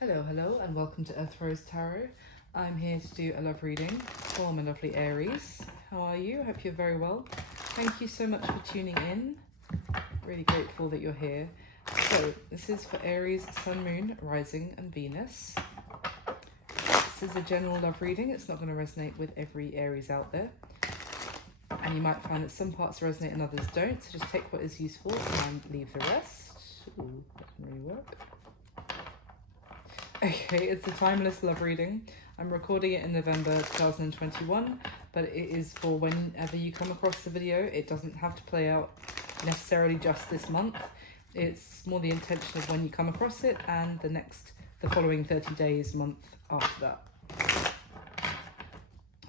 Hello, and welcome to Earth Rose Tarot. I'm here to do a love reading for my lovely Aries. How are you? I hope you're very well. Thank you so much for tuning in. Really grateful that you're here. So, this is for Aries, Sun, Moon, Rising, and Venus. This is a general love reading. It's not going to resonate with every Aries out there. And you might find that some parts resonate and others don't. So just take what is useful and leave the rest. Ooh, that can really work. Okay, it's a timeless love reading. I'm recording it in November 2021, but it is for whenever you come across the video. It doesn't have to play out necessarily just this month. It's more the intention of when you come across it and the following 30 days, month after that.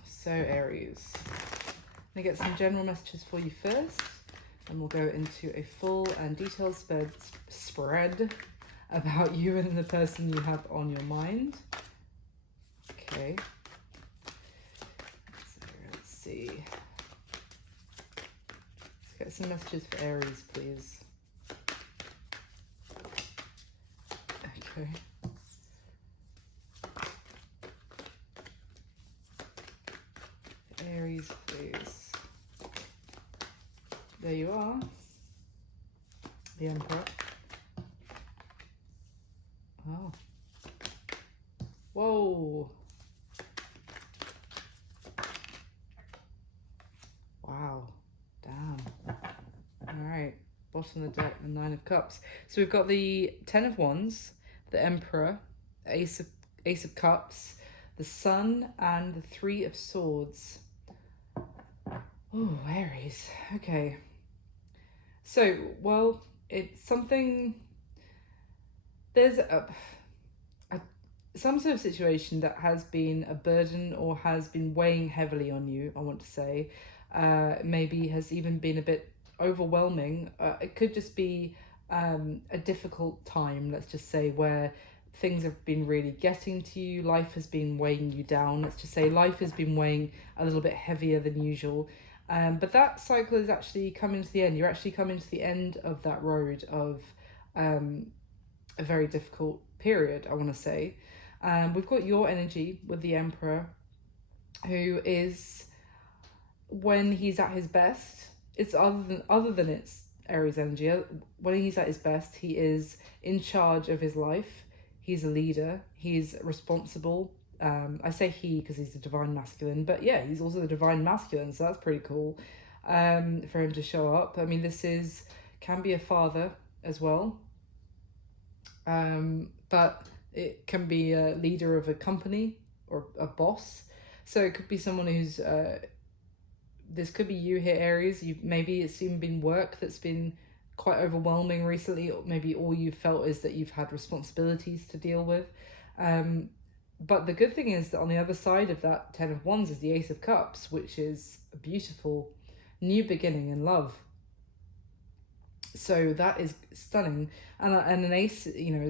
So Aries, I'm gonna get some general messages for you first, and we'll go into a full and detailed spread about you and the person you have on your mind. Okay. So let's see. Let's get some messages for Aries, please. Okay. Aries, please. There you are. The Emperor. Oh. Whoa. Wow. Damn. All right. Bottom of the deck, the Nine of Cups. So we've got the Ten of Wands, the Emperor, Ace of Cups, the Sun, and the Three of Swords. Oh, Aries. Okay. So, well, it's something... There's some sort of situation that has been a burden or has been weighing heavily on you, I want to say. Maybe has even been a bit overwhelming. It could just be a difficult time, let's just say, where things have been really getting to you. Life has been weighing you down. Let's just say life has been weighing a little bit heavier than usual. But that cycle is actually coming to the end. You're actually coming to the end of that road of... a very difficult period, I want to say. We've got your energy with the Emperor, who is, when he's at his best, it's other than it's Aries energy. When he's at his best, he is in charge of his life. He's a leader. He's responsible. I say he because he's the divine masculine, but yeah, he's also the divine masculine, so that's pretty cool for him to show up. I mean, can be a father as well. But it can be a leader of a company or a boss. So it could be someone who's, this could be you here, Aries. Maybe it's even been work that's been quite overwhelming recently. Or maybe all you've felt is that you've had responsibilities to deal with. But the good thing is that on the other side of that Ten of Wands is the Ace of Cups, which is a beautiful new beginning in love. So that is stunning. And an ace,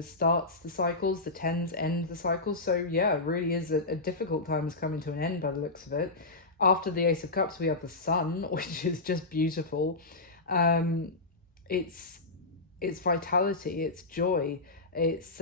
starts the cycles, the tens end the cycles. So yeah, it really is a difficult time is coming to an end by the looks of it. After the Ace of Cups, we have the Sun, which is just beautiful. It's vitality, it's joy, it's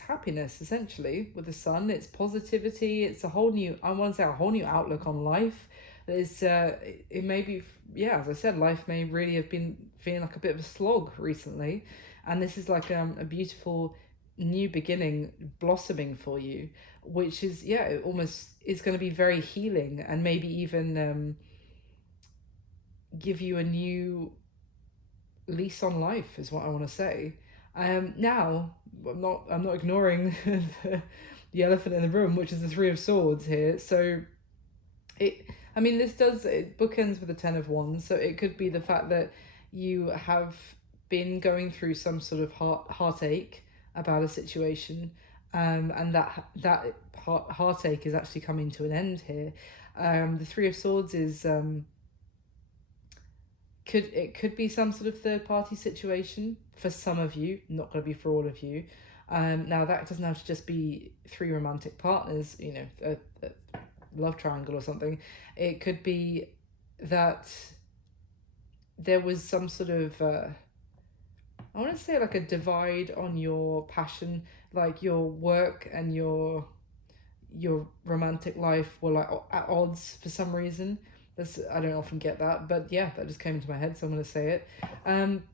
happiness, essentially, with the Sun. It's positivity, it's a whole new outlook on life. It may be, as I said, life may really have been feeling like a bit of a slog recently, and this is like a beautiful new beginning blossoming for you, which is it almost is going to be very healing, and maybe even give you a new lease on life is what I want to say. Now I'm not ignoring the elephant in the room, which is the Three of Swords here. So it bookends with the Ten of Wands, so it could be the fact that you have been going through some sort of heartache about a situation, and that heartache is actually coming to an end here. The Three of Swords is could be some sort of third party situation for some of you, not going to be for all of you. Now that doesn't have to just be three romantic partners, a love triangle or something. It could be that there was some sort of I want to say like a divide on your passion, like your work and your romantic life were like at odds for some reason. I don't often get that, but yeah, that just came into my head, so I'm going to say it.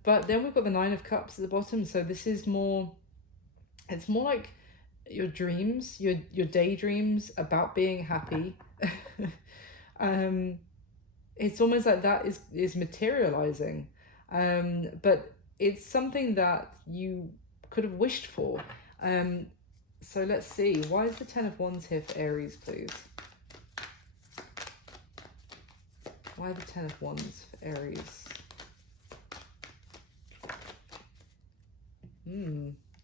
But then we've got the Nine of Cups at the bottom, so this is more. It's more like your dreams, your daydreams about being happy. um, it's almost like that is materializing, but it's something that you could have wished for. Um, so let's see. Why is the Ten of Wands here for Aries, please? Why the Ten of Wands for Aries?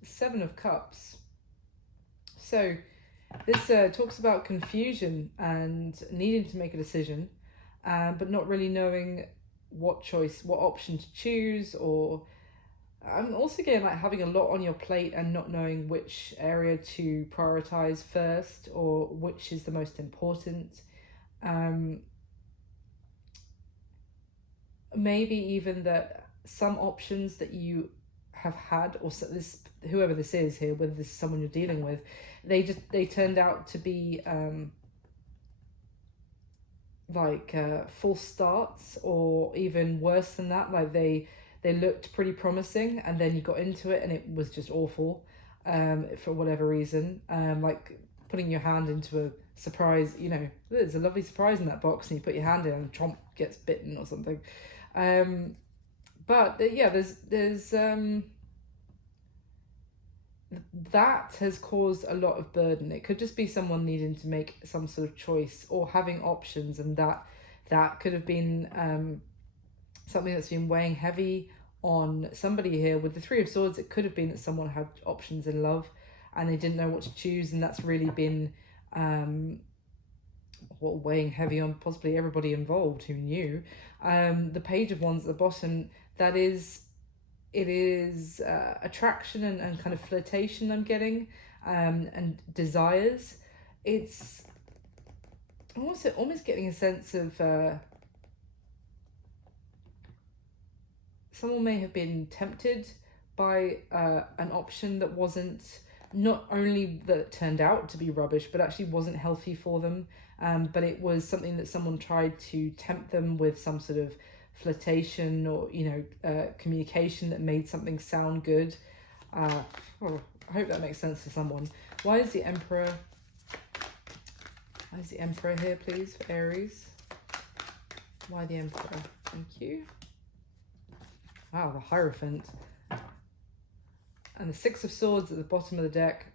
Seven of Cups. So this talks about confusion and needing to make a decision, but not really knowing what option to choose, or I'm also getting like having a lot on your plate and not knowing which area to prioritize first or which is the most important. Maybe even that some options that you have had, or this whoever this is here, whether this is someone you're dealing with, they turned out to be false starts, or even worse than that, like they looked pretty promising and then you got into it and it was just awful, for whatever reason, like putting your hand into a surprise, there's a lovely surprise in that box and you put your hand in and chomp, gets bitten or something. But yeah, there's that has caused a lot of burden. It could just be someone needing to make some sort of choice or having options, and that could have been something that's been weighing heavy on somebody here. With the Three of Swords, it could have been that someone had options in love and they didn't know what to choose, and that's really been weighing heavy on possibly everybody involved who knew. The Page of Wands at the bottom, it is attraction and kind of flirtation I'm getting, and desires. It's almost getting a sense of someone may have been tempted by an option that wasn't, not only that it turned out to be rubbish, but actually wasn't healthy for them. But it was something that someone tried to tempt them with, some sort of flirtation or communication that made something sound good. I hope that makes sense to someone. Why is the Emperor here, please, for Aries? Why the Emperor? Thank you. Wow, the Hierophant. And the Six of Swords at the bottom of the deck.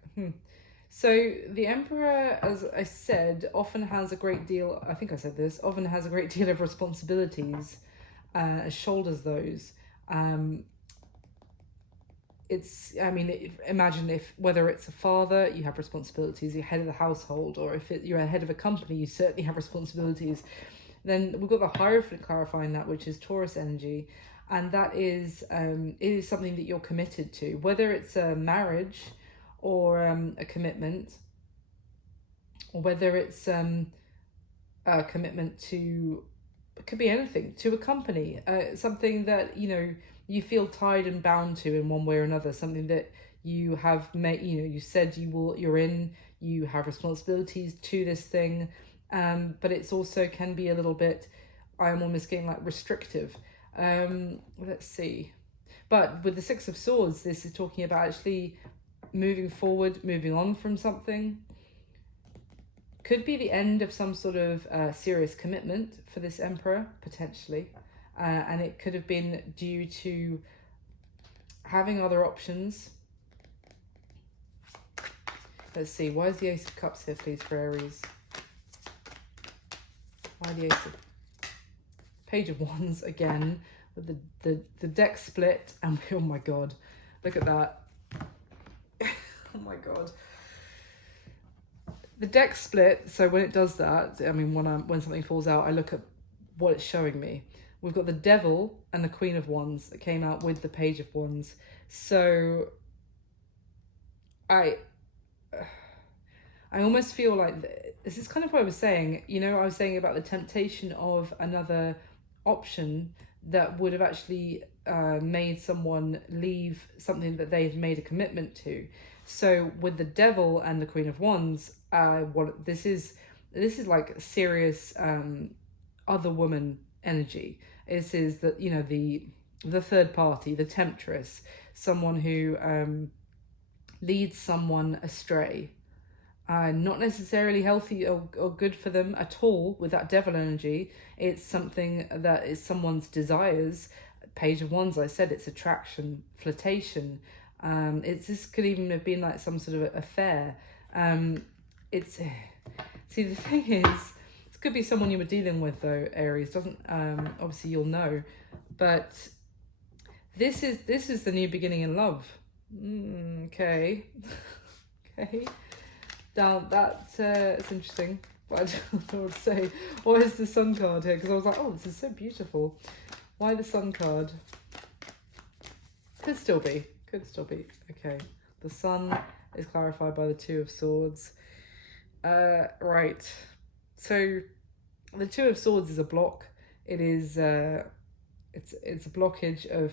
So the Emperor, as I said, often has a great deal, I think I said this, often has a great deal of responsibilities, shoulders those. Imagine if, whether it's a father, you have responsibilities, you're head of the household, or if you're a head of a company, you certainly have responsibilities. Then we've got the Hierophant clarifying that, which is Taurus energy. And that is it is something that you're committed to, whether it's a marriage or a commitment, or whether it's a commitment to, it could be anything, to a company, something that you feel tied and bound to in one way or another, something that you have made, you said you're in, you have responsibilities to this thing, but it's also can be a little bit, I'm almost getting like restrictive. Let's see. But with the Six of Swords, this is talking about actually moving forward, moving on from something. Could be the end of some sort of serious commitment for this Emperor, potentially. And it could have been due to having other options. Let's see. Why is the Ace of Cups here, please, for Aries? Why the Ace of... Page of Wands again, with the deck split, and oh my god, look at that. Oh my god, the deck split. So when it does that, when something falls out, I look at what it's showing me. We've got the Devil and the Queen of Wands that came out with the Page of Wands. So I almost feel like this is kind of what I was saying. I was saying about the temptation of another option that would have actually made someone leave something that they've made a commitment to. So with the Devil and the Queen of Wands, this is like serious other woman energy. This is that, you know, the third party, the temptress, someone who leads someone astray. Not necessarily healthy or good for them at all with that Devil energy. It's something that is someone's desires. Page of Wands, I said, it's attraction, flirtation. This could even have been like some sort of affair. See, the thing is, this could be someone you were dealing with, though, Aries. Doesn't obviously you'll know, but this is the new beginning in love. Okay. Okay. Now that's it's interesting. But I don't know what to say. Why is the Sun card here? Because I was like, oh, this is so beautiful. Why the Sun card? Could still be. Okay. The Sun is clarified by the Two of Swords. Right. So the Two of Swords is a block. It is it's a blockage of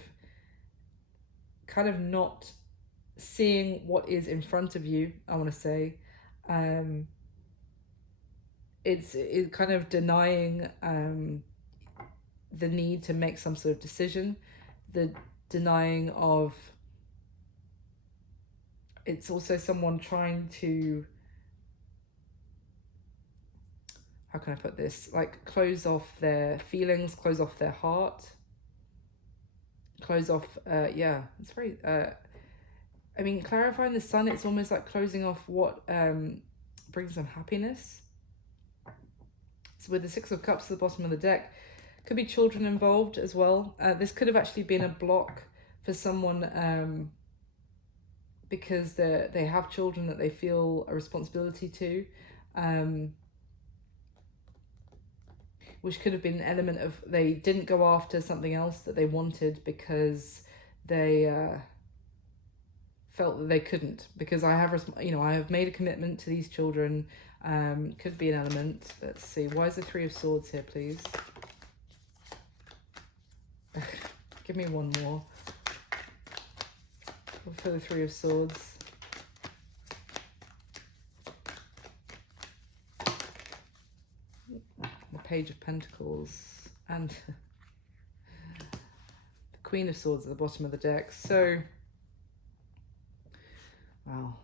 kind of not seeing what is in front of you, I want to say. It's kind of denying the need to make some sort of decision, the denying of, it's also someone trying to, how can I put this, like close off their feelings, close off their heart, close off it's very I mean, clarifying the Sun, it's almost like closing off what brings them happiness. So with the Six of Cups at the bottom of the deck, could be children involved as well. This could have actually been a block for someone because they have children that they feel a responsibility to, which could have been an element of they didn't go after something else that they wanted because they felt that they couldn't, because I have made a commitment to these children. Could be an element. Let's see, why is the Three of Swords here, please? Give me one more for the Three of Swords. The Page of Pentacles and the Queen of Swords at the bottom of the deck. So wow.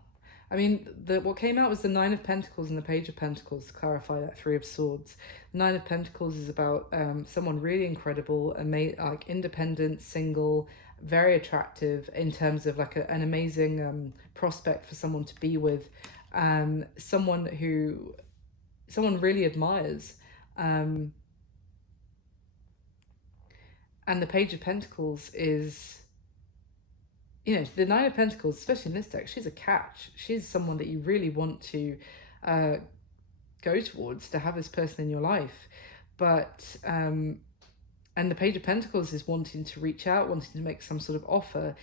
I mean, what came out was the Nine of Pentacles and the Page of Pentacles to clarify that Three of Swords. The Nine of Pentacles is about someone really incredible, like independent, single, very attractive in terms of like an amazing prospect for someone to be with, someone really admires. And the Page of Pentacles is, you know, the Nine of Pentacles, especially in this deck, she's a catch. She's someone that you really want to go towards, to have this person in your life. But, and the Page of Pentacles is wanting to reach out, wanting to make some sort of offer.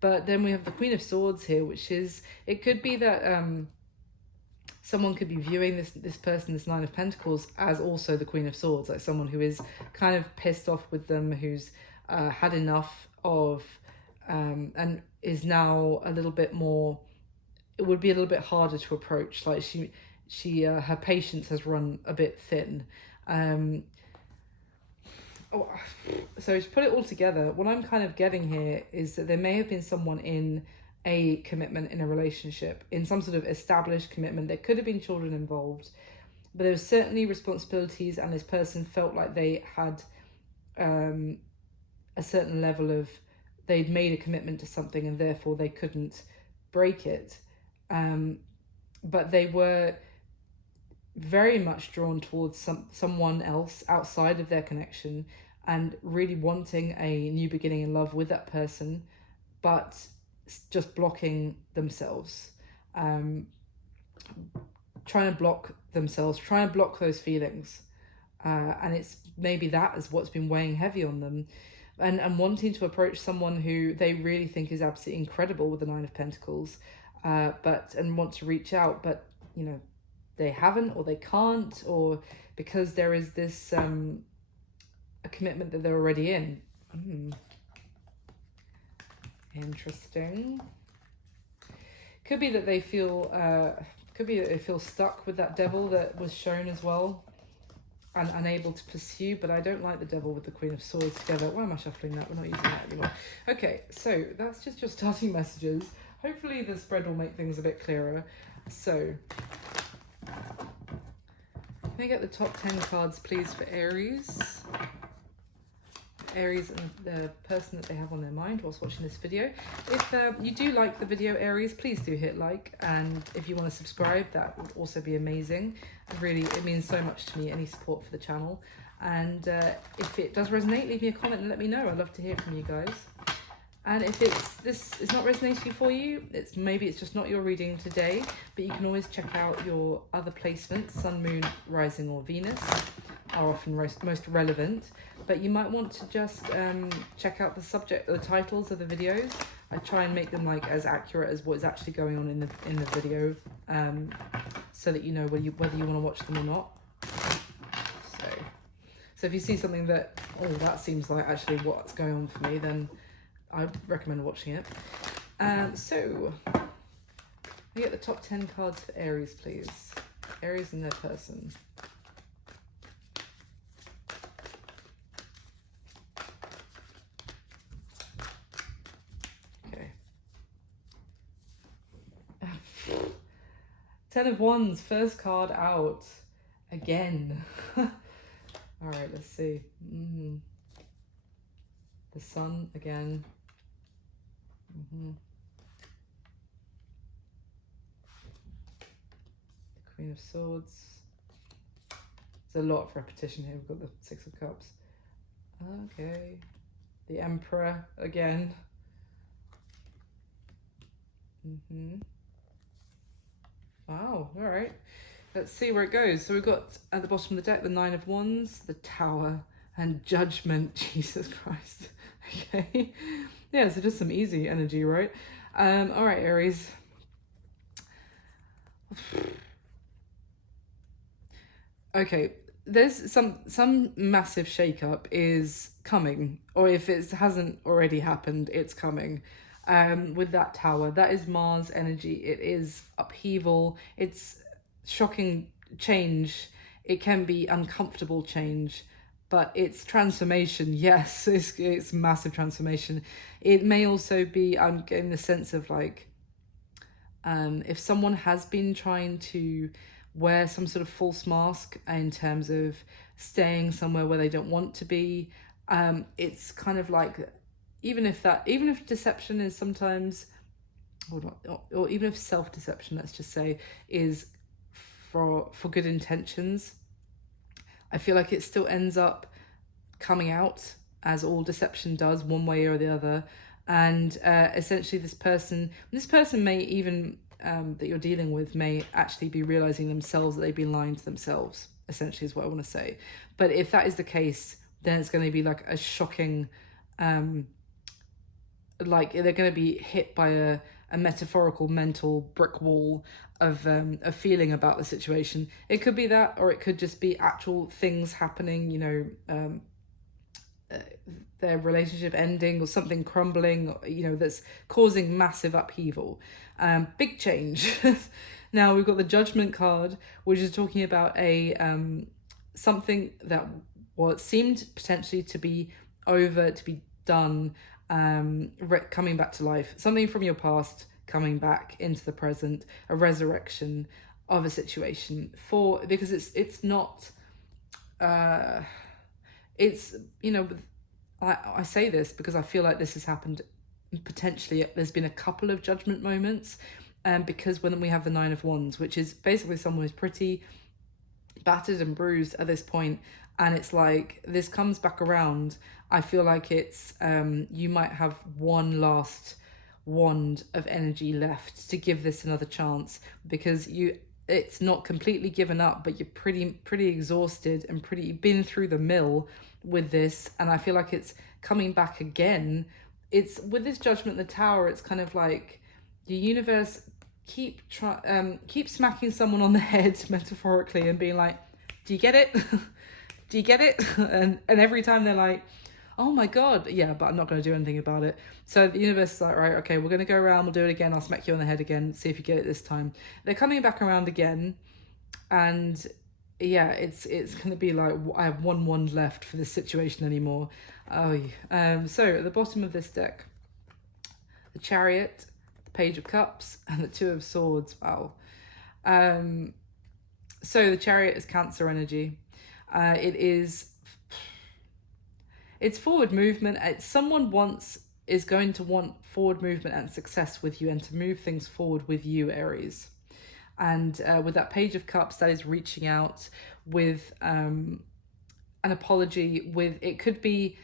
But then we have the Queen of Swords here, which is, it could be that someone could be viewing this person, this Nine of Pentacles, as also the Queen of Swords, like someone who is kind of pissed off with them, who's had enough of, and is now a little bit more, it would be a little bit harder to approach. Like she her patience has run a bit thin. So to put it all together, what I'm kind of getting here is that there may have been someone in a commitment, in a relationship, in some sort of established commitment. There could have been children involved, but there was certainly responsibilities, and this person felt like they had a certain level of, they'd made a commitment to something and therefore they couldn't break it. But they were very much drawn towards someone else outside of their connection and really wanting a new beginning in love with that person, but just blocking themselves, trying to block themselves, trying to block those feelings. And it's maybe that is what's been weighing heavy on them. And wanting to approach someone who they really think is absolutely incredible with the Nine of Pentacles, and want to reach out, but you know, they haven't, or they can't, or because there is this a commitment that they're already in. Interesting. Could be that they feel stuck with that devil that was shown as well, and unable to pursue. But I don't like the devil with the Queen of Swords together. Why am I shuffling that? We're not using that anymore. Okay, so that's just your starting messages. Hopefully the spread will make things a bit clearer. So can I get the top 10 cards, please, for Aries? Aries and the person that they have on their mind whilst watching this video. If you do like the video, Aries, please do hit like, and if you want to subscribe, that would also be amazing. Really, it means so much to me, any support for the channel. And if it does resonate, leave me a comment and let me know. I'd love to hear from you guys. And if this is not resonating for you, maybe it's just not your reading today, but you can always check out your other placements. Sun, Moon, Rising or Venus are often most relevant, but you might want to just check out the titles of the videos. I try and make them like as accurate as what is actually going on in the video, so that you know whether you want to watch them or not. So if you see something that, oh, that seems like actually what's going on for me, then I recommend watching it. So we get the top 10 cards for Aries, please. Aries and their person. Okay. 10 of Wands, first card out again. All right, let's see. The Sun again. The Queen of Swords. There's a lot of repetition here. We've got the Six of Cups. Okay. The Emperor again. Wow, all right. Let's see where it goes. So we've got at the bottom of the deck the Nine of Wands, the Tower, and Judgment. Jesus Christ. Okay. Yeah, so just some easy energy, right? All right, Aries. Okay, there's some massive shakeup is coming, or if it hasn't already happened, it's coming. With that Tower, that is Mars energy. It is upheaval. It's shocking change. It can be uncomfortable change, but it's transformation. Yes, it's massive transformation. It may also be, I'm getting the sense of like, if someone has been trying to wear some sort of false mask in terms of staying somewhere where they don't want to be, it's kind of like, even if deception is sometimes, or even if self-deception, let's just say, is for good intentions, I feel like it still ends up coming out, as all deception does, one way or the other. And essentially this person may even, that you're dealing with, may actually be realizing themselves that they've been lying to themselves, essentially is what I want to say. But if that is the case, then it's going to be like a shocking, like they're going to be hit by a metaphorical mental brick wall of a feeling about the situation. It could be that, or it could just be actual things happening, you know, their relationship ending or something crumbling, you know, that's causing massive upheaval, big change. Now we've got the Judgment card, which is talking about a something that seemed potentially to be over, to be done, coming back to life, something from your past coming back into the present, a resurrection of a situation, because it's not, it's, you know, I say this because I feel like this has happened potentially. There's been a couple of judgment moments, because when we have the Nine of Wands, which is basically someone who's pretty battered and bruised at this point, and it's like this comes back around. I feel like it's you might have one last wand of energy left to give this another chance, because it's not completely given up, but you're pretty exhausted and you've been through the mill with this, and I feel like it's coming back again. It's with this Judgment, the Tower, it's kind of like the universe keep smacking someone on the head metaphorically and being like, do you get it? Do you get it? And every time they're like, oh my God, yeah, but I'm not going to do anything about it. So the universe is like, right, okay, we're going to go around, we'll do it again, I'll smack you on the head again, see if you get it this time. They're coming back around again, and yeah, it's going to be like, I have one wand left for this situation anymore. Oh, so at the bottom of this deck, the Chariot, the Page of Cups, and the Two of Swords. Wow. So the Chariot is Cancer energy. It's forward movement. Someone is going to want forward movement and success with you, and to move things forward with you, Aries. And with that Page of Cups, that is reaching out with an apology. It could be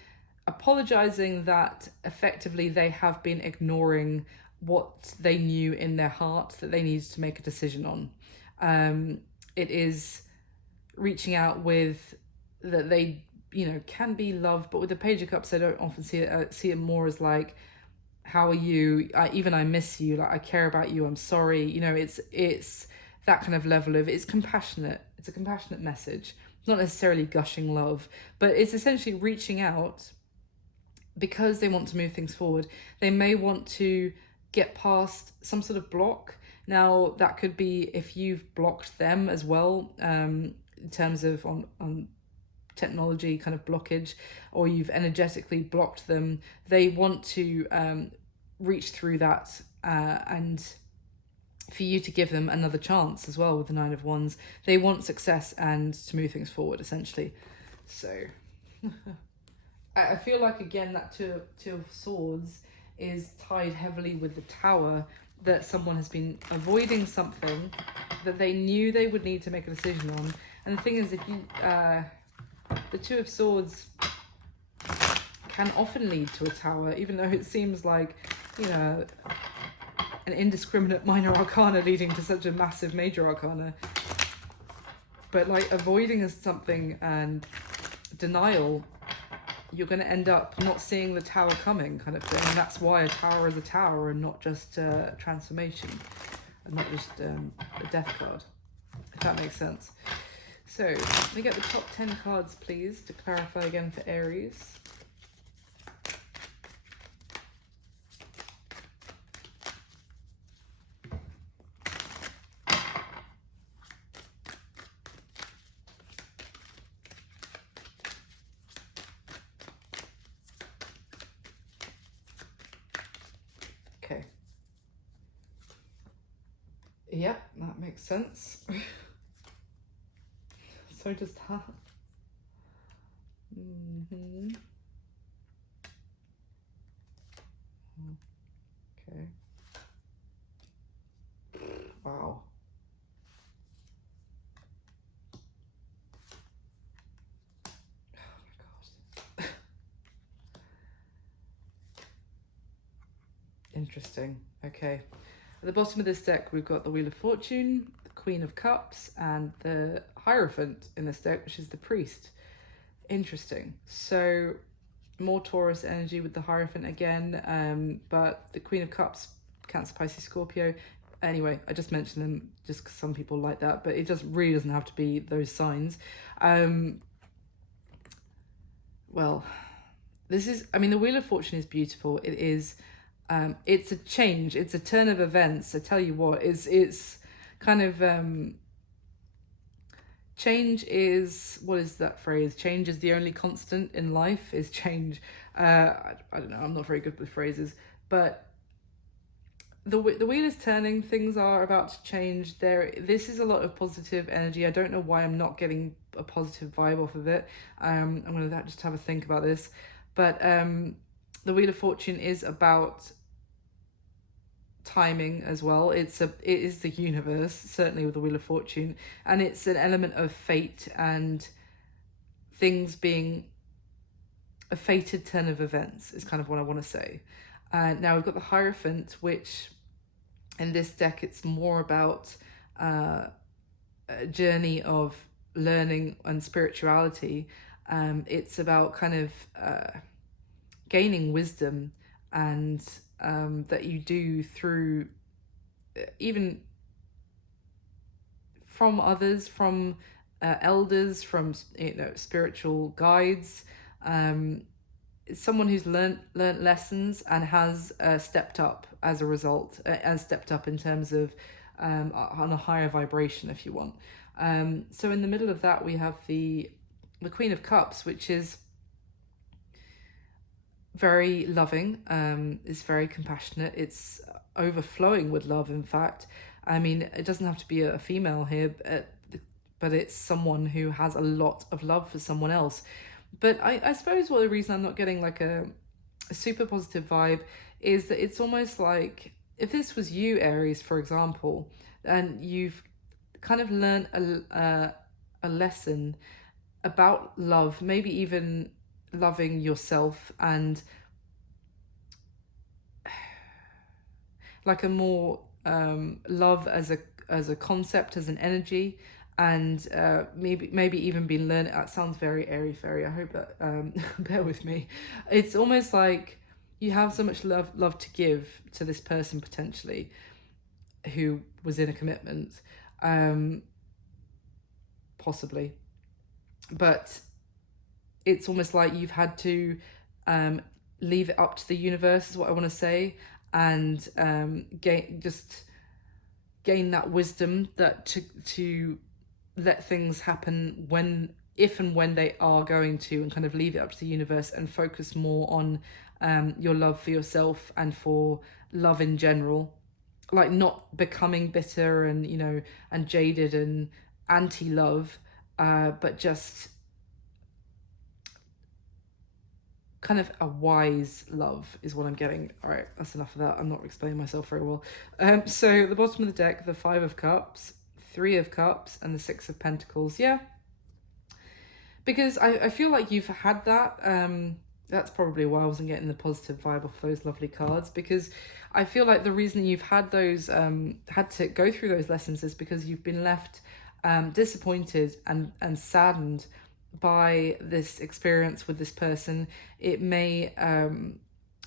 apologizing that effectively they have been ignoring what they knew in their heart that they needed to make a decision on. It is reaching out with that they, can be loved, but with the Page of Cups, I don't often see it more as like, how are you? I miss you. Like, I care about you. I'm sorry. It's that kind of level of, it's compassionate. It's a compassionate message. It's not necessarily gushing love, but it's essentially reaching out because they want to move things forward. They may want to get past some sort of block. Now, that could be if you've blocked them as well, in terms of on technology kind of blockage, or you've energetically blocked them. They want to reach through that, and for you to give them another chance as well with the Nine of Wands. They want success and to move things forward, essentially. So I feel like, again, that two of Swords is tied heavily with the Tower, that someone has been avoiding something that they knew they would need to make a decision on. And the thing is, if you the Two of Swords can often lead to a Tower, even though it seems like, an indiscriminate minor arcana leading to such a massive major arcana. But like avoiding something and denial, you're going to end up not seeing the Tower coming, kind of thing. And that's why a Tower is a Tower and not just transformation, and not just a death card, if that makes sense. So let me get the top 10 cards, please, to clarify again for Aries. Okay. Yep, that makes sense. So does that. Okay. Wow. Oh my God. Interesting. Okay. At the bottom of this deck, we've got the Wheel of Fortune, the Queen of Cups, and the Hierophant in this deck, which is the Priest. Interesting. So more Taurus energy with the Hierophant again, but the Queen of Cups, Cancer, Pisces, Scorpio. Anyway, I just mentioned them just because some people like that, but it really doesn't have to be those signs. Well, the Wheel of Fortune is beautiful. It is. It's a change. It's a turn of events. I tell you what, it's kind of change is, what is that phrase? Change is the only constant in life. Is change. I don't know. I'm not very good with phrases, but the wheel is turning. Things are about to change. This is a lot of positive energy. I don't know why I'm not getting a positive vibe off of it. I'm gonna just have a think about this, but the Wheel of Fortune is about timing as well. It is the universe, certainly with the Wheel of Fortune, and it's an element of fate and things being a fated turn of events is kind of what I want to say. Now we've got the Hierophant, which in this deck it's more about a journey of learning and spirituality. It's about kind of gaining wisdom, and that you do through even from others, from elders, from spiritual guides, someone who's learnt lessons and has stepped up as a result, and stepped up in terms of on a higher vibration, if you want. So in the middle of that, we have the Queen of Cups, which is very loving, is very compassionate. It's overflowing with love, in fact. I mean, it doesn't have to be a female here, but it's someone who has a lot of love for someone else. But I suppose the reason I'm not getting like a super positive vibe is that it's almost like if this was you, Aries, for example, and you've kind of learned a lesson about love, maybe even loving yourself, and like a more love as a concept, as an energy, and maybe even been learned. That sounds very airy fairy. I hope that bear with me. It's almost like you have so much love to give to this person potentially who was in a commitment, possibly, but it's almost like you've had to leave it up to the universe, is what I want to say, and gain that wisdom that to let things happen when, if and when they are going to, and kind of leave it up to the universe and focus more on your love for yourself and for love in general, like not becoming bitter and and jaded and anti-love, but just kind of a wise love is what I'm getting. All right, that's enough of that. I'm not explaining myself very well. So the bottom of the deck, the 5 of Cups, 3 of Cups, and the 6 of Pentacles. Yeah, because I feel like you've had that. That's probably why I wasn't getting the positive vibe off those lovely cards, because I feel like the reason you've had those, had to go through those lessons is because you've been left disappointed and saddened by this experience with this person. It may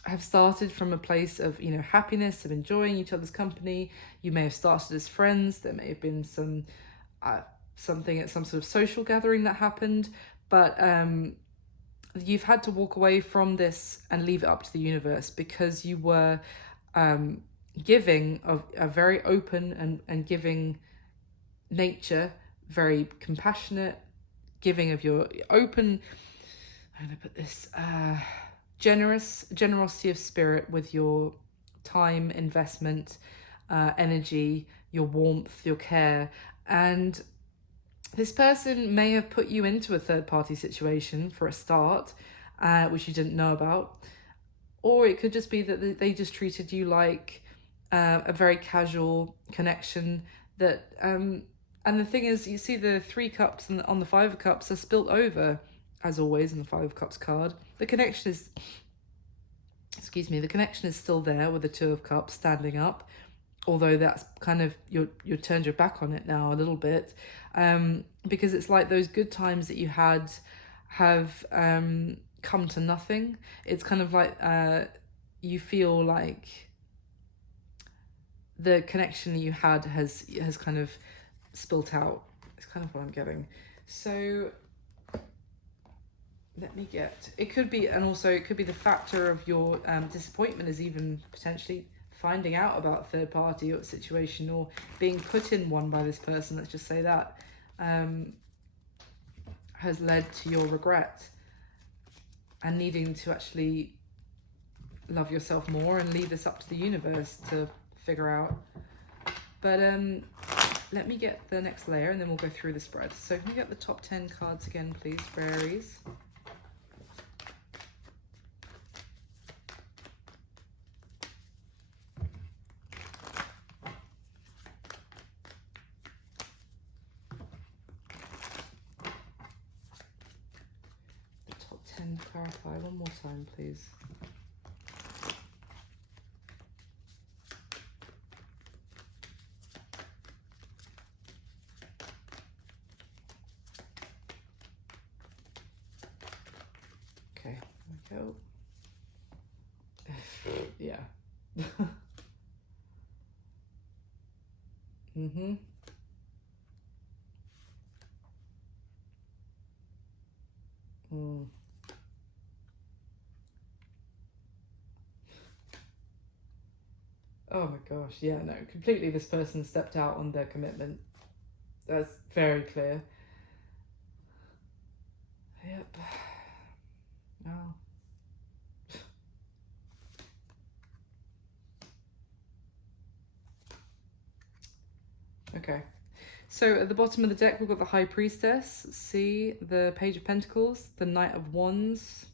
have started from a place of happiness, of enjoying each other's company. You may have started as friends. There may have been something at some sort of social gathering that happened, but you've had to walk away from this and leave it up to the universe, because you were giving of a very open and giving nature, very compassionate, giving of your open, I'm going to put this, generosity of spirit with your time, investment, energy, your warmth, your care. And this person may have put you into a third party situation for a start, which you didn't know about. Or it could just be that they just treated you like a very casual connection that and the thing is, you see the 3 cups on the 5 of Cups are spilt over, as always, in the 5 of Cups card. The connection is, the connection is still there with the 2 of Cups standing up, although that's kind of, you turned your back on it now a little bit, because it's like those good times that you had have come to nothing. It's kind of like you feel like the connection that you had has kind of spilt out. It's kind of what I'm getting. So let me get, it could be, and also it could be the factor of your disappointment is even potentially finding out about a third party or situation, or being put in one by this person, let's just say that, has led to your regret and needing to actually love yourself more and leave this up to the universe to figure out. But let me get the next layer and then we'll go through the spread. So can we get the top 10 cards again, please, for Aries? The top 10, clarify one more time, please. Okay, there we go. Yeah. Mm-hmm. Oh my gosh, yeah, no, completely this person stepped out on their commitment. That's very clear. Yep. Oh. Okay. So at the bottom of the deck, we've got the High Priestess. See the Page of Pentacles, the Knight of Wands.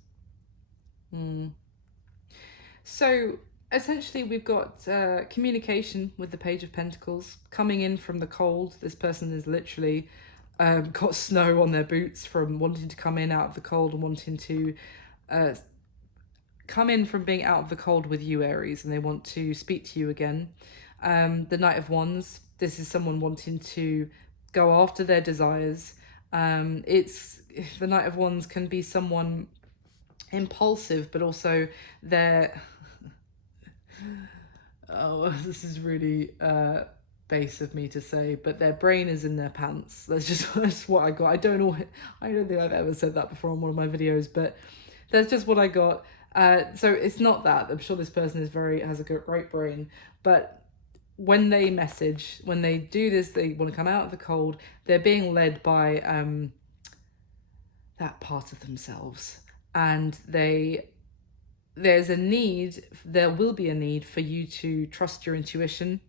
So essentially, we've got communication with the Page of Pentacles coming in from the cold. This person is literally got snow on their boots from wanting to come in out of the cold and wanting to come in from being out of the cold with you, Aries, and they want to speak to you again. The Knight of Wands, this is someone wanting to go after their desires. It's the Knight of Wands can be someone impulsive, but also they're oh, this is really base of me to say, but their brain is in their pants. That's what I got. I don't think I've ever said that before on one of my videos, but that's just what I got. So it's not that. I'm sure this person has a great brain, but when they message, when they do this, they want to come out of the cold, they're being led by that part of themselves. And there will be a need for you to trust your intuition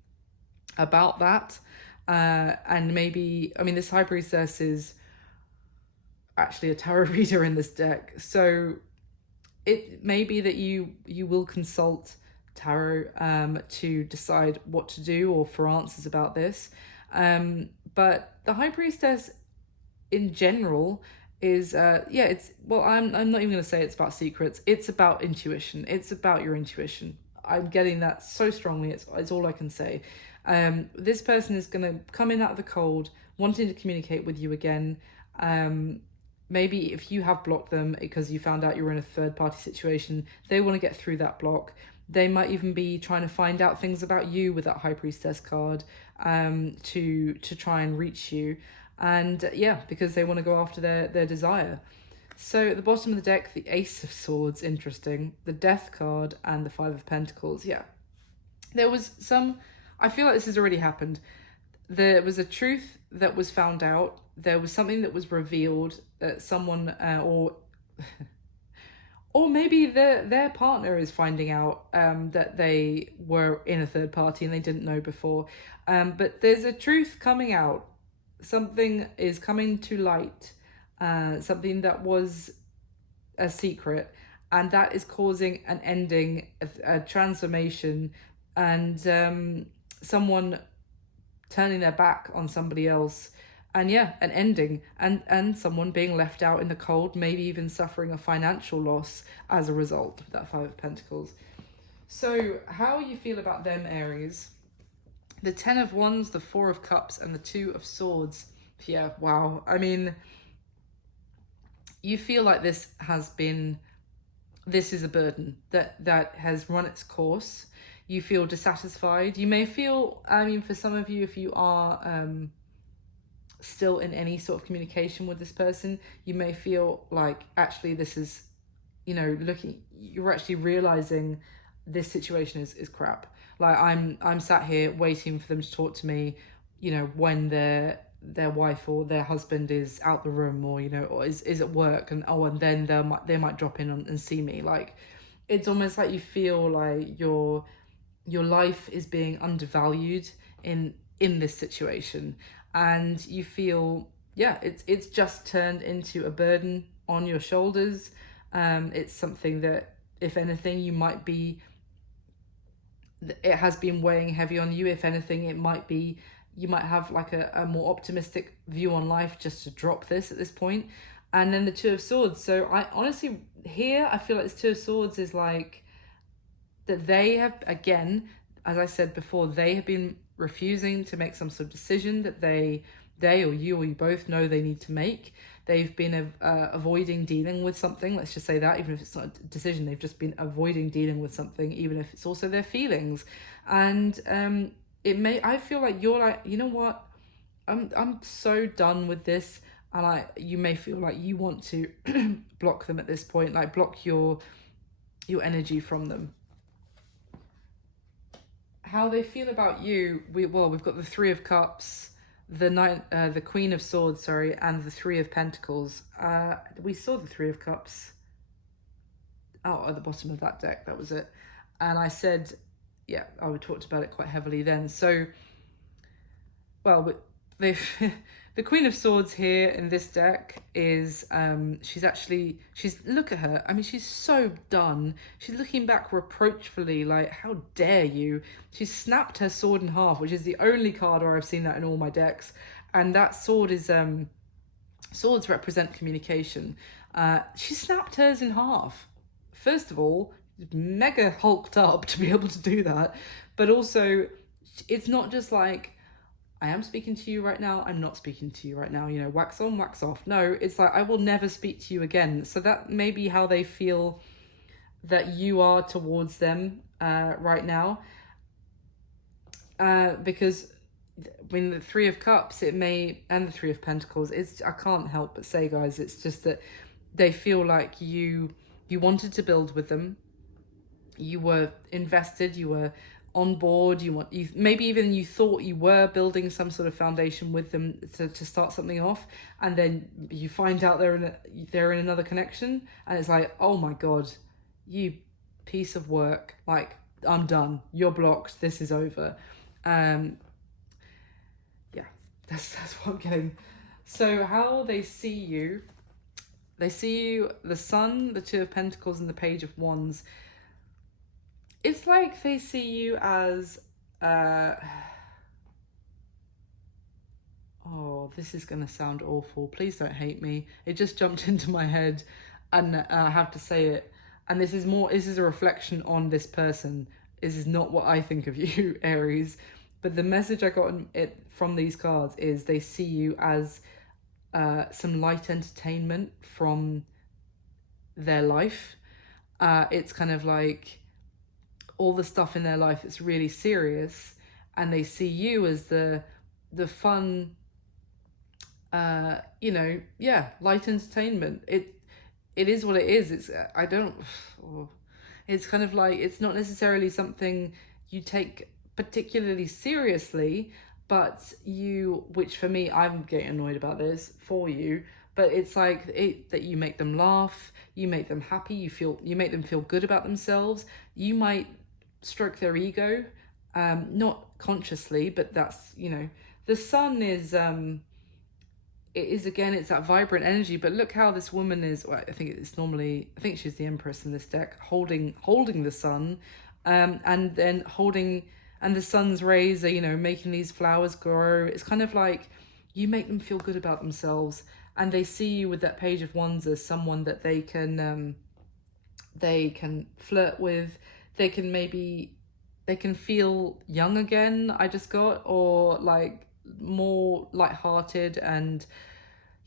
about that. And maybe, I mean, this High Priestess is actually a tarot reader in this deck. So it may be that you will consult tarot to decide what to do or for answers about this. But the High Priestess in general is I'm not even going to say it's about secrets. It's about intuition. It's about your intuition. I'm getting that so strongly. It's all I can say. This person is going to come in out of the cold wanting to communicate with you again. Maybe if you have blocked them because you found out you were in a third party situation, they want to get through that block. They might even be trying to find out things about you with that High Priestess card to try and reach you. And because they want to go after their desire. So at the bottom of the deck, the Ace of Swords, interesting. The Death card and the Five of Pentacles. Yeah. There was I feel like this has already happened. There was a truth that was found out. There was something that was revealed that someone or maybe their partner is finding out that they were in a third party and they didn't know before. But there's a truth coming out. Something is coming to light. Something that was a secret. And that is causing an ending, a transformation, and someone turning their back on somebody else. And an ending, and someone being left out in the cold, maybe even suffering a financial loss as a result of that Five of Pentacles. So how you feel about them, Aries? The Ten of Wands, the Four of Cups, and the Two of Swords. Yeah, wow. I mean, you feel like this is a burden that has run its course. You feel dissatisfied. You may feel, I mean, for some of you, if you are still in any sort of communication with this person, you may feel like actually this is, you're actually realizing this situation is crap. Like I'm sat here waiting for them to talk to me, when their wife or their husband is out the room, or is at work, and then they might drop in and see me. Like it's almost like you feel like your life is being undervalued in this situation. And you feel, it's just turned into a burden on your shoulders. It's something that, if anything, it has been weighing heavy on you. If anything, you might have like a more optimistic view on life just to drop this at this point. And then the Two of Swords. So I honestly, here, I feel like this Two of Swords is like that they have, again, as I said before, they have been refusing to make some sort of decision that they or you both know they need to make. They've been avoiding dealing with something. Let's just say that, even if it's not a decision, they've just been avoiding dealing with something, even if it's also their feelings. And I feel like you're like, you know what? I'm so done with this. And you may feel like you want to block them at this point, like block your energy from them. how they feel about you. We've got the Three of Cups, the Queen of Swords, sorry, and the Three of Pentacles. We saw the Three of Cups out at the bottom of that deck. That was it. And I said, yeah, I talked about it quite heavily then. So, well, they the Queen of Swords here in this deck is she's look at her. I mean, she's so done. She's looking back reproachfully, like, how dare you? She's snapped her sword in half, which is the only card where I've seen that in all my decks. And that sword is swords represent communication. She snapped hers in half. First of all, mega hulked up to be able to do that, but also it's not just like, I am speaking to you right now, I'm not speaking to you right now, you know, wax on, wax off. No, it's like, I will never speak to you again. So that may be how they feel that you are towards them right now. Because when the Three of Cups, and the Three of Pentacles, I can't help but say, guys, it's just that they feel like you wanted to build with them. You were invested, you were on board, maybe even you thought you were building some sort of foundation with them to start something off, and then you find out they're in another connection, and it's like, oh my god, you piece of work, like, I'm done, you're blocked, this is over. Yeah, that's what I'm getting. So how they see you, the Sun, the Two of Pentacles, and the Page of Wands. It's like they see you as, oh, this is going to sound awful. Please don't hate me. It just jumped into my head, and I have to say it. And this is a reflection on this person. This is not what I think of you, Aries. But the message I got from these cards is they see you as some light entertainment from their life. It's kind of like all the stuff in their life that's really serious, and they see you as the fun, light entertainment. It is what it is. It's kind of like, it's not necessarily something you take particularly seriously, but which for me, I'm getting annoyed about this for you, but it's like that you make them laugh, you make them happy, you make them feel good about themselves. You might stroke their ego, not consciously, but that's, the Sun is it's that vibrant energy. But look how this woman is, well, I think she's the Empress in this deck, holding the Sun, and then and the Sun's rays are, making these flowers grow. It's kind of like you make them feel good about themselves, and they see you with that Page of Wands as someone that they can flirt with. They can feel young again, I just got, or like more lighthearted, and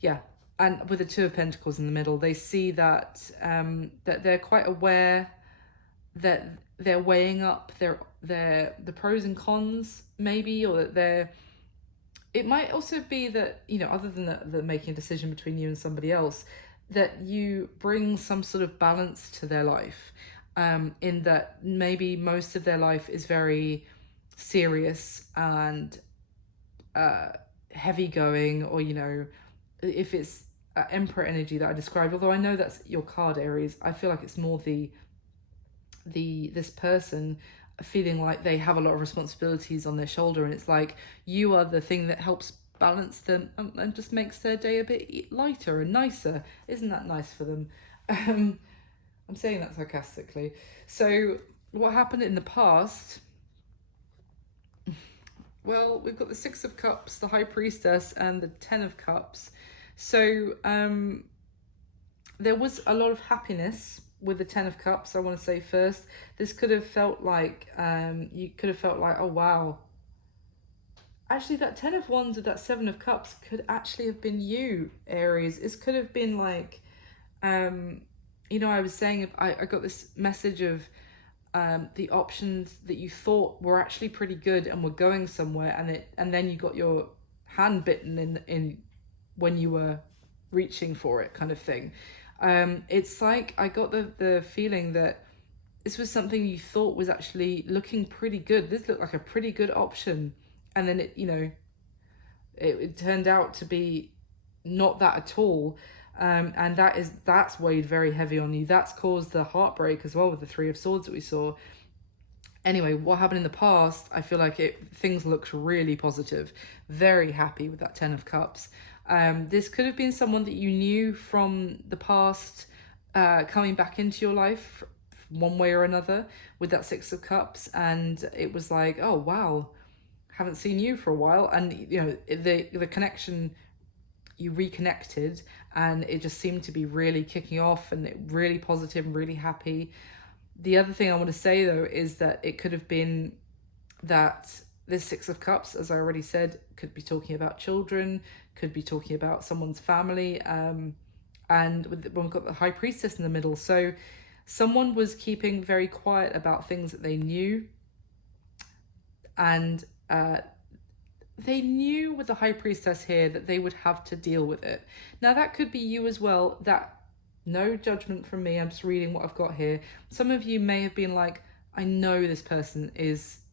yeah. And with the Two of Pentacles in the middle, they see that that they're quite aware that they're weighing up the pros and cons, maybe, or that it might also be that, other than the making a decision between you and somebody else, that you bring some sort of balance to their life. In that maybe most of their life is very serious and heavy going, or if it's Emperor energy that I described, although I know that's your card, Aries, I feel like it's more this person feeling like they have a lot of responsibilities on their shoulder, and it's like you are the thing that helps balance them and just makes their day a bit lighter and nicer. Isn't that nice for them? I'm saying that sarcastically. So what happened in the past? Well, we've got the Six of Cups, the High Priestess, and the Ten of Cups. So there was a lot of happiness with the Ten of Cups, I want to say first. This could have felt like, you could have felt like, oh wow. Actually, that Ten of Wands with that Seven of Cups could actually have been you, Aries. It could have been like, I was saying, I got this message of the options that you thought were actually pretty good and were going somewhere, and then you got your hand bitten in when you were reaching for it, kind of thing. It's like I got the feeling that this was something you thought was actually looking pretty good. This looked like a pretty good option. And then it, it turned out to be not that at all. And that's weighed very heavy on you. That's caused the heartbreak as well with the Three of Swords that we saw. Anyway, what happened in the past, I feel like things looked really positive. Very happy with that Ten of Cups. This could have been someone that you knew from the past, coming back into your life one way or another with that Six of Cups. And it was like, oh, wow, haven't seen you for a while. And, the connection, you reconnected, and it just seemed to be really kicking off and really positive and really happy. The other thing I want to say, though, is that it could have been that this Six of Cups, as I already said, could be talking about children, could be talking about someone's family, and when we've got the High Priestess in the middle. So someone was keeping very quiet about things that they knew, and they knew with the High Priestess here that they would have to deal with it. Now, that could be you as well. That, no judgment from me, I'm just reading what I've got here. Some of you may have been like, I know this person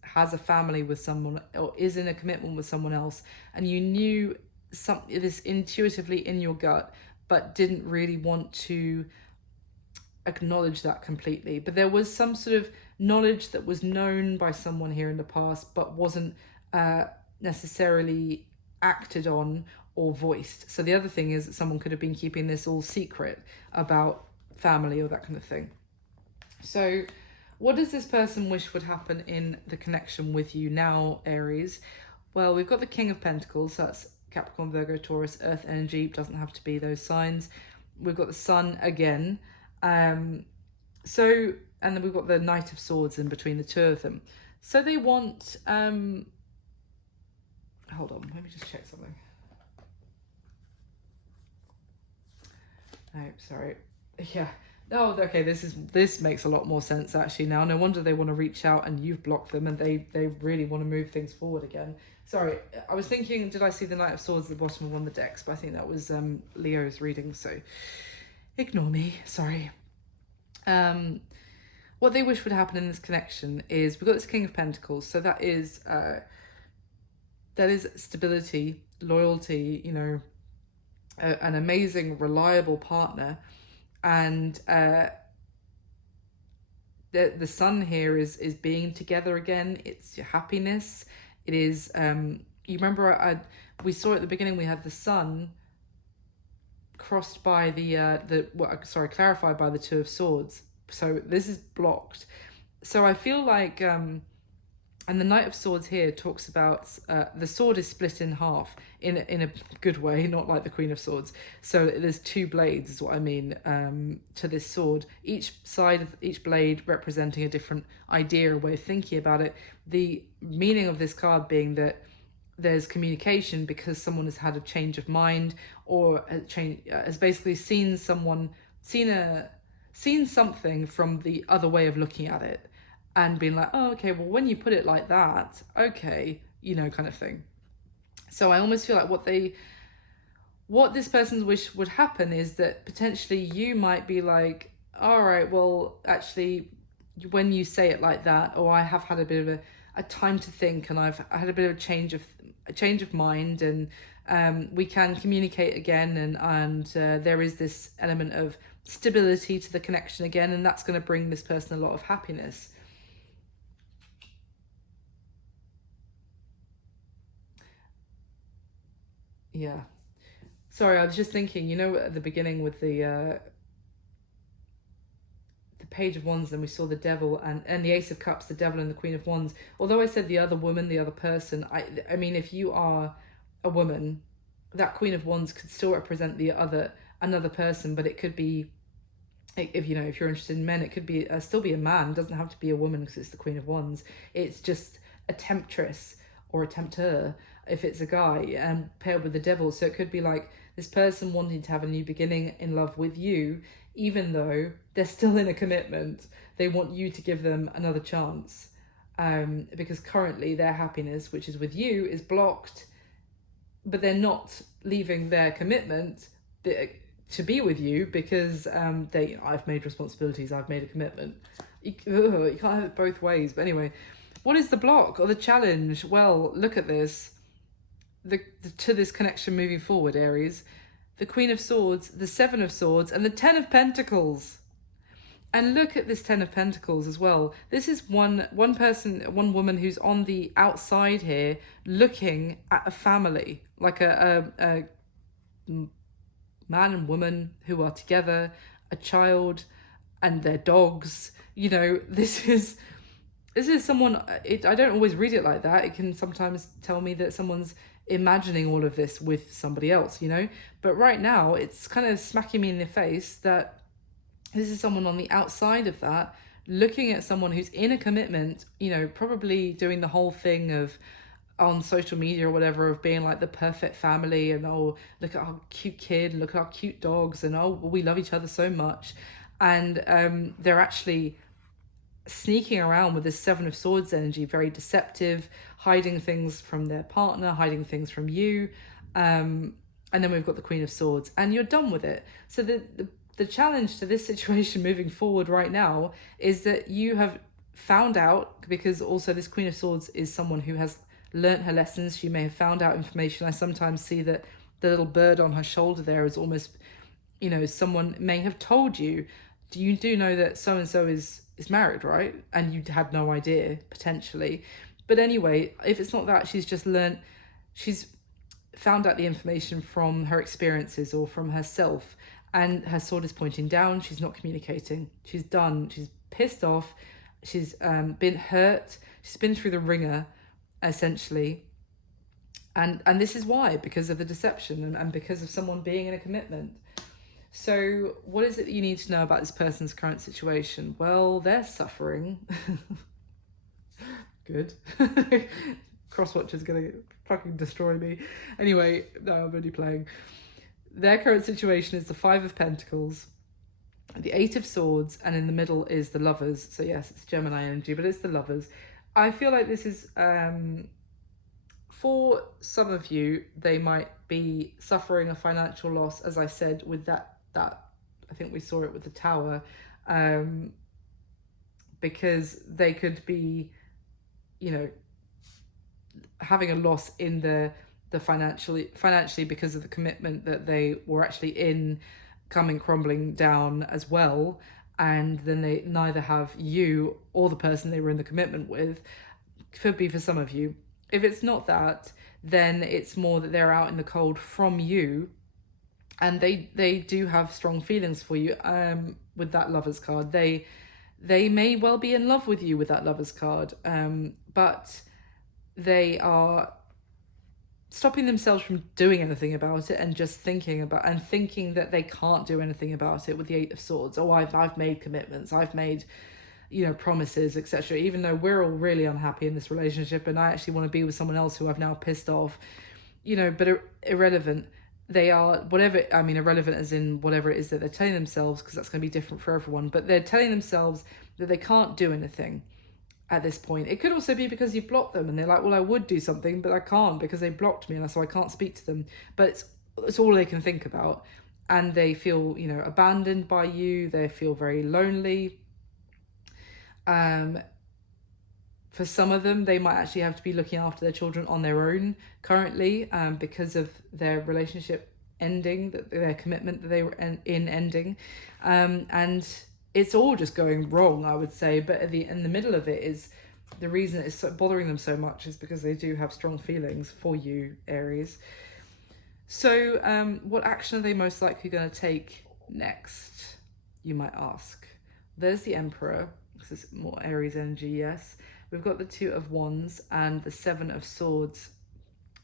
has a family with someone or is in a commitment with someone else, and you knew this intuitively in your gut, but didn't really want to acknowledge that completely. But there was some sort of knowledge that was known by someone here in the past, but wasn't necessarily acted on or voiced. So the other thing is that someone could have been keeping this all secret about family or that kind of thing. So what does this person wish would happen in the connection with you now, Aries? Well, we've got the King of Pentacles. So that's Capricorn, Virgo, Taurus, Earth energy. Doesn't have to be those signs. We've got the Sun again. And then we've got the Knight of Swords in between the two of them. So they want, hold on, let me just check something. No, sorry. Yeah. Oh, okay. This makes a lot more sense actually now. No wonder they want to reach out and you've blocked them, and they really want to move things forward again. Sorry, I was thinking, did I see the Knight of Swords at the bottom of one of the decks? But I think that was Leo's reading, so ignore me. Sorry. What they wish would happen in this connection is we've got this King of Pentacles, so that is stability, loyalty, an amazing, reliable partner. And the Sun here is being together again. It's your happiness. It is, you remember we saw at the beginning, we had the Sun crossed by clarified by the Two of Swords. So this is blocked. So I feel like, and the Knight of Swords here talks about the sword is split in half in a good way, not like the Queen of Swords. So there's two blades is what I mean to this sword. Each side of each blade representing a different idea or way of thinking about it. The meaning of this card being that there's communication because someone has had a change of mind or has basically seen something from the other way of looking at it. And being like, oh, okay, well, when you put it like that, okay, kind of thing. So I almost feel like what this person's wish would happen is that potentially you might be like, all right, well, actually, when you say it like that, or I have had a bit of a time to think, and I had a bit of a change of mind, and we can communicate again, and there is this element of stability to the connection again, and that's going to bring this person a lot of happiness. Yeah. Sorry, I was just thinking, at the beginning with the Page of Wands, and we saw the Devil and the Ace of Cups, the Devil and the Queen of Wands. Although I said the other woman, the other person, I mean, if you are a woman, that Queen of Wands could still represent another person, but it could be, if you're interested in men, it could be still be a man. It doesn't have to be a woman because it's the Queen of Wands. It's just a temptress or a tempter if it's a guy, and paired with the Devil. So it could be like this person wanting to have a new beginning in love with you, even though they're still in a commitment. They want you to give them another chance, because currently their happiness, which is with you, is blocked, but they're not leaving their commitment to be with you because I've made responsibilities, I've made a commitment, you can't have it both ways. But anyway, what is the block or the challenge? Well, look at this. To this connection moving forward, Aries. The Queen of Swords, the Seven of Swords, and the Ten of Pentacles. And look at this Ten of Pentacles as well. This is one woman who's on the outside here, looking at a family, like a man and woman who are together, a child and their dogs. You know, this is someone. I don't always read it like that. It can sometimes tell me that someone's imagining all of this with somebody else, you know. But right now, it's kind of smacking me in the face that this is someone on the outside of that, looking at someone who's in a commitment, you know, probably doing the whole thing of on social media or whatever of being like the perfect family and, oh, look at our cute kid, look at our cute dogs, and oh, we love each other so much. And they're actually sneaking around with this Seven of Swords energy, very deceptive, hiding things from their partner, hiding things from you. And then we've got the Queen of Swords, and you're done with it. So the challenge to this situation moving forward right now is that you have found out, because also this Queen of Swords is someone who has learnt her lessons. She may have found out information. I sometimes see that the little bird on her shoulder there is almost, you know, someone may have told you, you do know that so-and-so is married, right? And you had no idea, potentially. But anyway, if it's not that, she's found out the information from her experiences or from herself, and her sword is pointing down. She's not communicating. She's done. She's pissed off. She's been hurt. She's been through the ringer, essentially. And this is why, because of the deception and because of someone being in a commitment. So what is it that you need to know about this person's current situation? Well, they're suffering. Good. Crosswatcher's going to fucking destroy me. Anyway, no, I'm only playing. Their current situation is the Five of Pentacles, the Eight of Swords, and in the middle is the Lovers. So yes, it's Gemini energy, but it's the Lovers. I feel like this is, for some of you, they might be suffering a financial loss, as I said, with that I think we saw it with the Tower, because they could be, you know, having a loss in the financially because of the commitment that they were actually in, coming crumbling down as well. And then they neither have you or the person they were in the commitment with. Could be for some of you. If it's not that, then it's more that they're out in the cold from you, and they do have strong feelings for you. With that Lovers card, they may well be in love with you with that Lovers card, but they are stopping themselves from doing anything about it and just thinking that they can't do anything about it with the Eight of Swords. Oh, I've made commitments, I've made, you know, promises, etc. Even though we're all really unhappy in this relationship and I actually want to be with someone else who I've now pissed off, you know, but irrelevant. They are irrelevant as in whatever it is that they're telling themselves, because that's going to be different for everyone, but they're telling themselves that they can't do anything at this point. It could also be because you've blocked them and they're like, well, I would do something, but I can't because they blocked me, and so I can't speak to them. But it's all they can think about. And they feel, you know, abandoned by you. They feel very lonely. For some of them, they might actually have to be looking after their children on their own currently, because of their relationship ending, their commitment that they were in ending. And it's all just going wrong, I would say. But in the middle of it is the reason it's bothering them so much is because they do have strong feelings for you, Aries. So what action are they most likely going to take next, you might ask? There's the Emperor. This is more Aries energy, yes. We've got the Two of Wands and the Seven of Swords.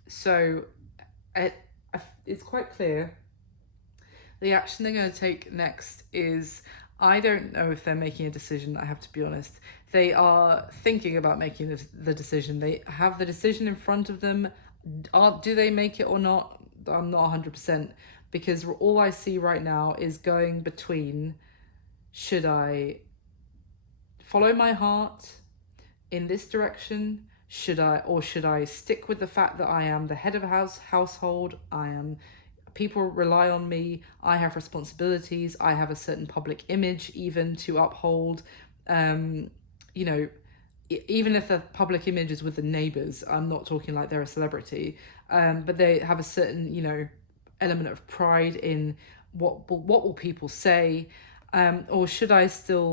So it's quite clear. The action they're going to take next is, I don't know if they're making a decision, I have to be honest. They are thinking about making the decision. They have the decision in front of them. Do they make it or not? I'm not 100%, because all I see right now is going between, should I follow my heart in this direction? Should I stick with the fact that I am the head of a household? People rely on me. I have responsibilities. I have a certain public image even to uphold. You know, even if the public image is with the neighbors, I'm not talking like they're a celebrity, but they have a certain, element of pride in what will people say, or should I stick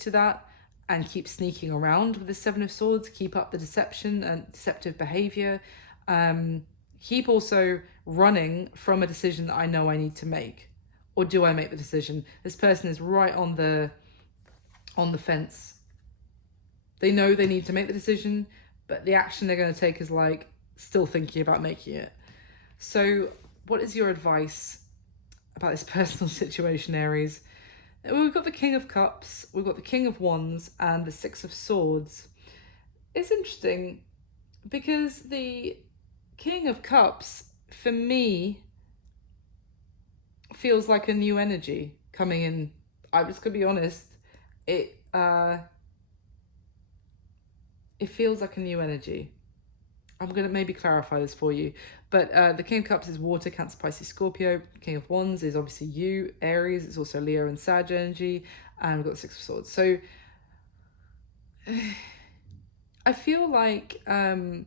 to that and keep sneaking around with the Seven of Swords, keep up the deception and deceptive behavior, keep also running from a decision that I know I need to make, or do I make the decision? This person is right on the fence. They know they need to make the decision, but the action they're going to take is like still thinking about making it. So what is your advice about this personal situation, Aries? We've got the King of Cups, we've got the King of Wands, and the Six of Swords. It's interesting because the King of Cups, for me, feels like a new energy coming in. I'm just going to be honest. It feels like a new energy. I'm going to maybe clarify this for you. But the King of Cups is water, Cancer, Pisces, Scorpio. King of Wands is obviously you, Aries. It's also Leo and Sag energy. And we've got the Six of Swords. So I feel like, let's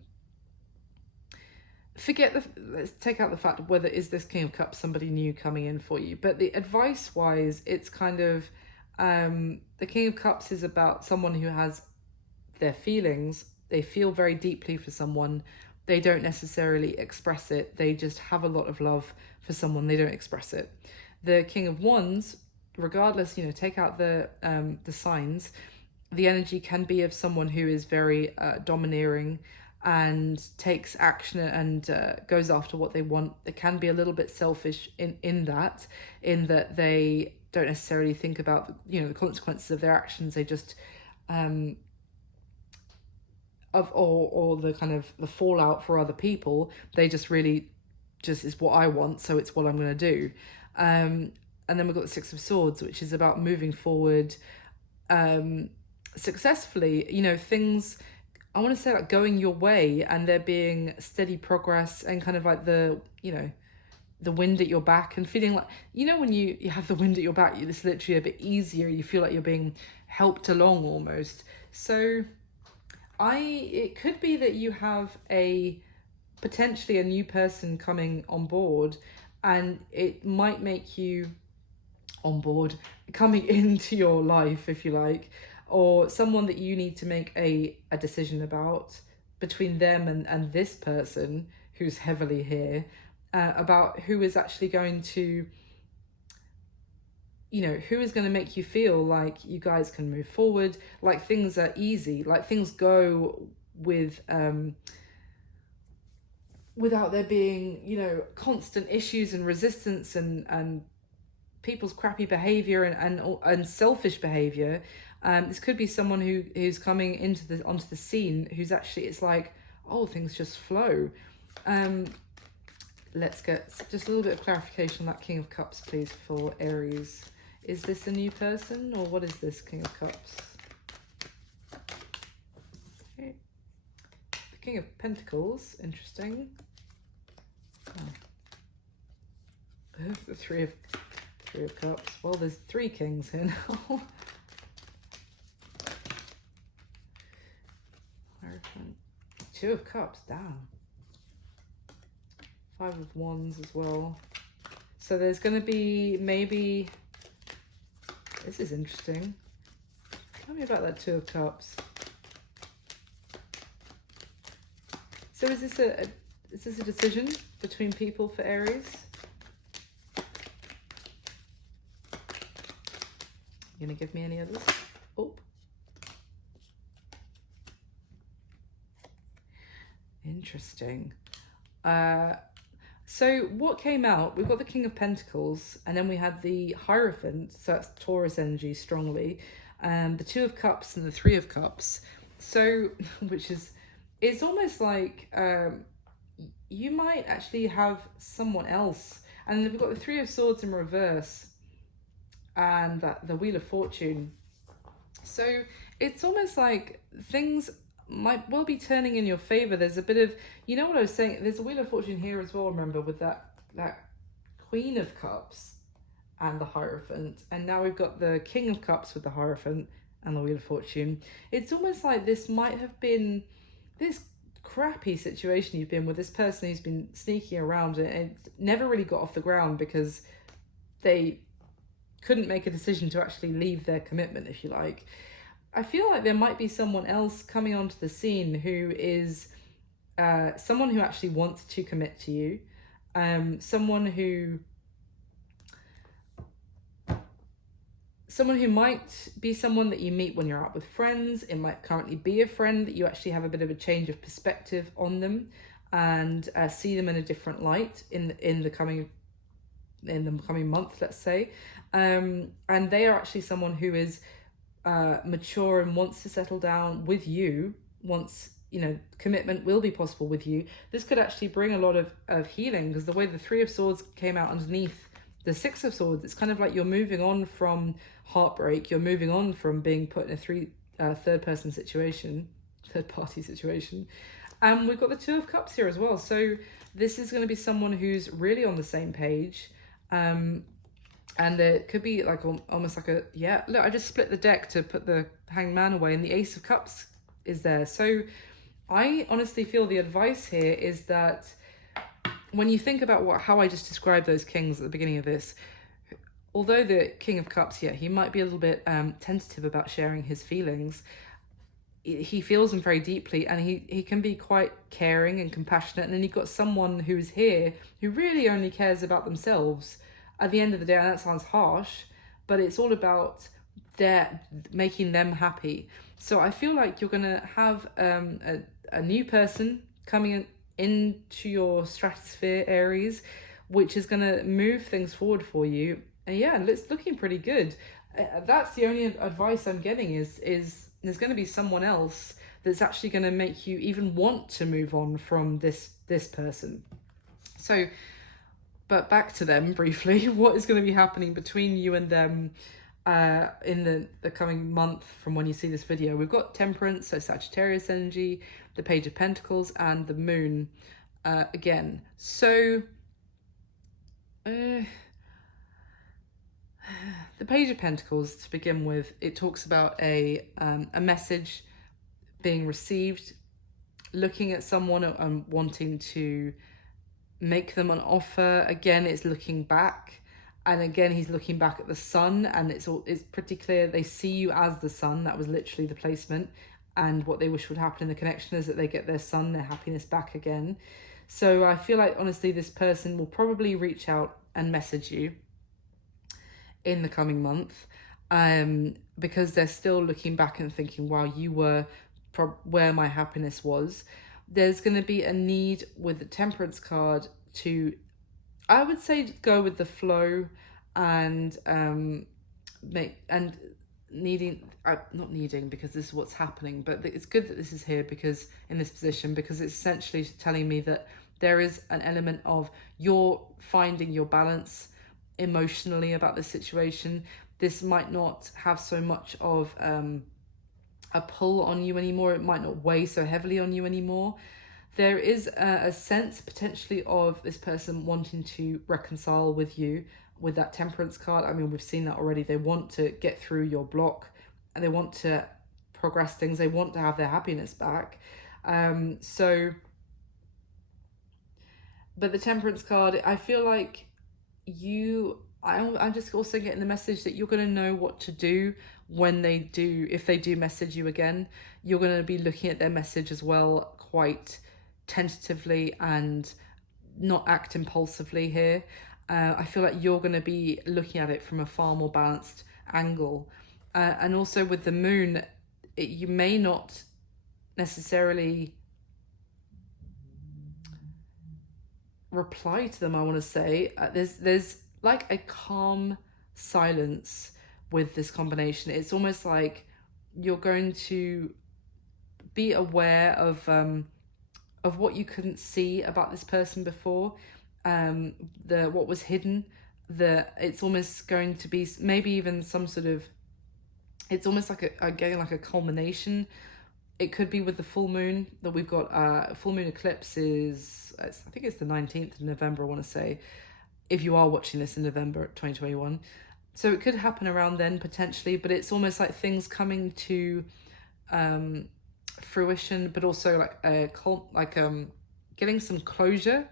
take out the fact of whether is this King of Cups somebody new coming in for you. But the advice-wise, it's kind of, the King of Cups is about someone who has their feelings. They feel very deeply for someone. They don't necessarily express it. They just have a lot of love for someone. They don't express it. The King of Wands, regardless, take out the signs, the energy can be of someone who is very domineering and takes action and goes after what they want. They can be a little bit selfish in that they don't necessarily think about the consequences of their actions. They just or the kind of the fallout for other people. They just really is what I want, so it's what I'm going to do. And then we've got the Six of Swords, which is about moving forward successfully. Things, I want to say, like going your way, and there being steady progress and kind of like the wind at your back, and feeling like, when you have the wind at your back, it's literally a bit easier. You feel like you're being helped along almost. So it could be that you have potentially a new person coming on board, and it might make you on board, coming into your life, if you like, or someone that you need to make a decision about between them and this person who's heavily here, about who is actually going to, who is going to make you feel like you guys can move forward, like things are easy, like things go with without there being constant issues and resistance and people's crappy behavior and selfish behavior. This could be someone who's coming onto the scene who's actually, it's like, oh, things just flow. Let's get just a little bit of clarification on that King of Cups, please, for Aries. Is this a new person, or what is this King of Cups? Okay. The King of Pentacles, interesting. Oh. The Three of Cups. Well, there's three kings here now. Hierophant. Two of Cups, damn. Five of Wands as well. So there's going to be maybe... This is interesting. Tell me about that Two of Cups. So is this a decision between people for Aries? You gonna give me any others? Oh. Interesting. So what came out, we've got the King of Pentacles, and then we had the Hierophant, so that's Taurus energy strongly, and the Two of Cups and the Three of Cups. So, it's almost like you might actually have someone else. And then we've got the Three of Swords in reverse, and the Wheel of Fortune. So it's almost like things might well be turning in your favor. There's a bit of, what I was saying, there's a Wheel of Fortune here as well, remember, with that Queen of Cups, and the Hierophant. And now we've got the King of Cups with the Hierophant and the Wheel of Fortune. It's almost like this might have been this crappy situation you've been with this person who's been sneaking around and it never really got off the ground because they couldn't make a decision to actually leave their commitment, if you like. I feel like there might be someone else coming onto the scene who is someone who actually wants to commit to you, someone who might be someone that you meet when you're out with friends. It might currently be a friend that you actually have a bit of a change of perspective on them and see them in a different light in the coming month, let's say. And they are actually someone who is mature and wants to settle down with you. Once, you know, commitment will be possible with you. This could actually bring a lot of healing, because the way the Three of Swords came out underneath the Six of Swords, it's kind of like you're moving on from heartbreak, you're moving on from being put in a third party situation. And we've got the Two of Cups here as well. So this is going to be someone who's really on the same page. And there could be like almost like a, yeah, look, I just split the deck to put the Hanged Man away and the Ace of Cups is there. So I honestly feel the advice here is that when you think about how I just described those kings at the beginning of this, although the King of Cups, yeah, he might be a little bit tentative about sharing his feelings, he feels them very deeply, and he can be quite caring and compassionate. And then you've got someone who's here who really only cares about themselves at the end of the day. And that sounds harsh, but it's all about making them happy. So I feel like you're going to have a new person coming into your stratosphere, Aries, which is going to move things forward for you. And yeah, it's looking pretty good. That's the only advice I'm getting is there's going to be someone else that's actually going to make you even want to move on from this person. So, but back to them briefly. What is going to be happening between you and them in the coming month from when you see this video? We've got Temperance, so Sagittarius energy, the Page of Pentacles, and the Moon again. So the Page of Pentacles, to begin with, it talks about a message being received, looking at someone and wanting to make them an offer. Again, it's looking back, and again he's looking back at the sun, and it's pretty clear they see you as the sun. That was literally the placement, and what they wish would happen in the connection is that they get their sun, their happiness back again. So I feel like honestly this person will probably reach out and message you in the coming month, because they're still looking back and thinking, wow, you were where my happiness was. There's going to be a need with the Temperance card to, I would say, go with the flow and not needing, because this is what's happening, but it's good that this is here because in this position, because it's essentially telling me that there is an element of you're finding your balance emotionally about this situation. This might not have so much of a pull on you anymore. It might not weigh so heavily on you anymore. There is a sense potentially of this person wanting to reconcile with you with that Temperance card. I mean, we've seen that already. They want to get through your block and they want to progress things. They want to have their happiness back. But the Temperance card, I feel like I'm just also getting the message that you're going to know what to do when if they do message you again. You're going to be looking at their message as well quite tentatively and not act impulsively here. I feel like you're going to be looking at it from a far more balanced angle. And also with the Moon, you may not necessarily reply to them, I want to say. There's like a calm silence with this combination. It's almost like you're going to be aware of what you couldn't see about this person before, what was hidden. It's almost going to be maybe even some sort of, it's almost like a culmination. It could be with the full moon that we've got. Full moon eclipse is, I think it's the 19th of November, I want to say. if you are watching this in November 2021. So it could happen around then potentially, but it's almost like things coming to fruition, but also like getting some closure,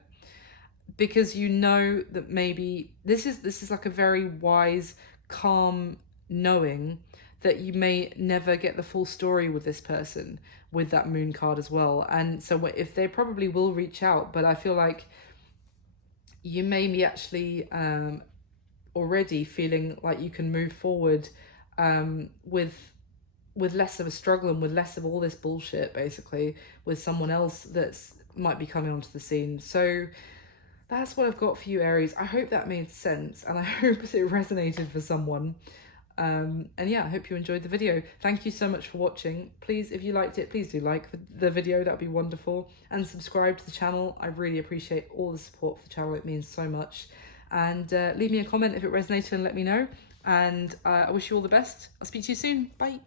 because you know that maybe this is like a very wise, calm knowing that you may never get the full story with this person, with that moon card as well. And so if they probably will reach out, but I feel like you may be actually already feeling like you can move forward with less of a struggle and with less of all this bullshit, basically, with someone else that's might be coming onto the scene. So that's what I've got for you, Aries. I hope that made sense, and I hope it resonated for someone. And yeah, I hope you enjoyed the video. Thank you so much for watching. Please, if you liked it, please do like the video. That would be wonderful. And subscribe to the channel. I really appreciate all the support for the channel. It means so much. And leave me a comment if it resonated and let me know. And I wish you all the best. I'll speak to you soon. Bye.